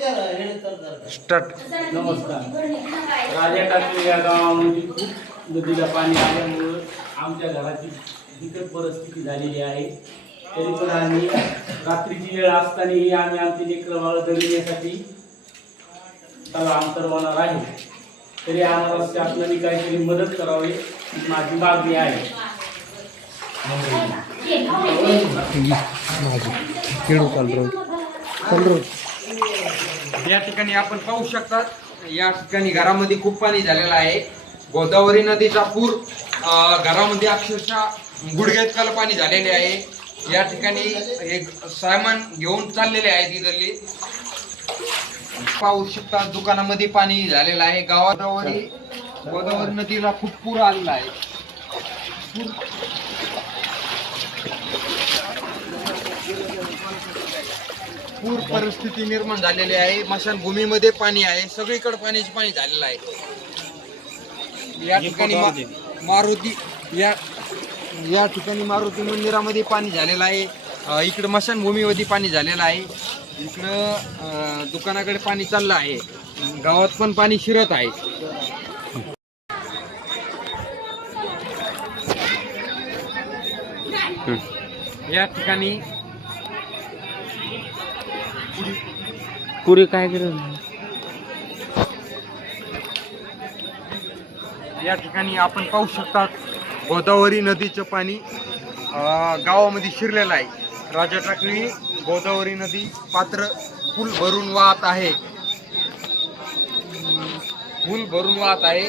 Start. नमस्कार. राजा टाकले या गावामध्ये. खूप नदीला पाणी आल्यामुळं आमच्या घराची बिकट परिस्थिती झालेली आहे. तरी पण आम्ही रात्रीची वेळ असतानाही आम्ही आमचे लेकरं बाळ दळण्यासाठी त्याला अंतरवणार आहे. तरी आम्हाला शासनाने काहीतरी मदत करावी माझी मागणी आहे. खेळू चालू चालू या ठिकाणी आपण पाहू शकतात या ठिकाणी घरामध्ये खूप पाणी झालेलं आहे. गोदावरी नदीचा पूर घरामध्ये अक्षरशः गुडघ्यात पाणी झालेले आहे. या ठिकाणी एक सामान घेऊन चाललेले आहेत इथले पाहू शकता दुकानामध्ये पाणी झालेलं आहे. गावावरी गोदावरी नदीला खूप पूर आलेला आहे. पूर पूर परिस्थिती निर्माण झालेली आहे. मशानभूमीमध्ये पाणी आहे. सगळीकडे पाण्याचे पाणी झालेलं आहे. या ठिकाणी मा- मारुती या या ठिकाणी मारुती मंदिरामध्ये पाणी झालेलं आहे. इकडं मशानभूमीमध्ये पाणी झालेलं आहे. इकडं दुकानाकडे पाणी चाललं आहे. गावात पण पाणी शिरत आहे. या ठिकाणी पुरी काय करत या ठिकाणी आपण पाहू शकतात गोदावरी नदीचं पाणी गावामध्ये शिरलेलं आहे. राजा टाकळी गोदावरी नदी पात्र पूल भरून वाहत आहे. पूल भरून वाहत आहे.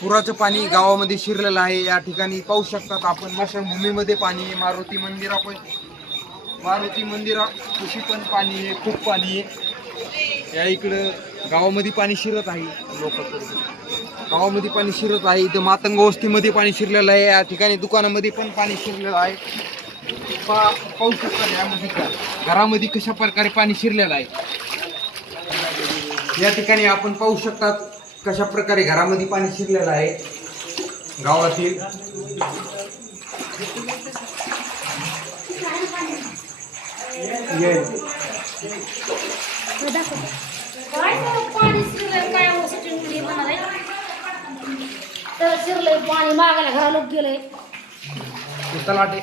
पुराचं पाणी गावामध्ये शिरलेलं आहे. या ठिकाणी पाहू शकतात आपण मशानभूमीमध्ये पाणी मारुती मंदिरापण मारुती मंदिरापाशी पण पाणी आहे खूप पाणी आहे. या इकडं गावामध्ये पाणी शिरत आहे लोक गावामध्ये पाणी शिरत आहे इथं मातंग वस्तीमध्ये पाणी शिरलेलं आहे या ठिकाणी दुकानामध्ये पण पाणी शिरलेलं आहे. पा- पाहू शकता यामध्ये का? घरामध्ये कशा प्रकारे पाणी शिरलेलं आहे? या ठिकाणी आपण पाहू शकतात कशा प्रकारे घरामध्ये पाणी शिरलेलं आहे. गावातील म्हणाले. तर शिरलंय पाणी मागायला घराला गेलंय. तलाटे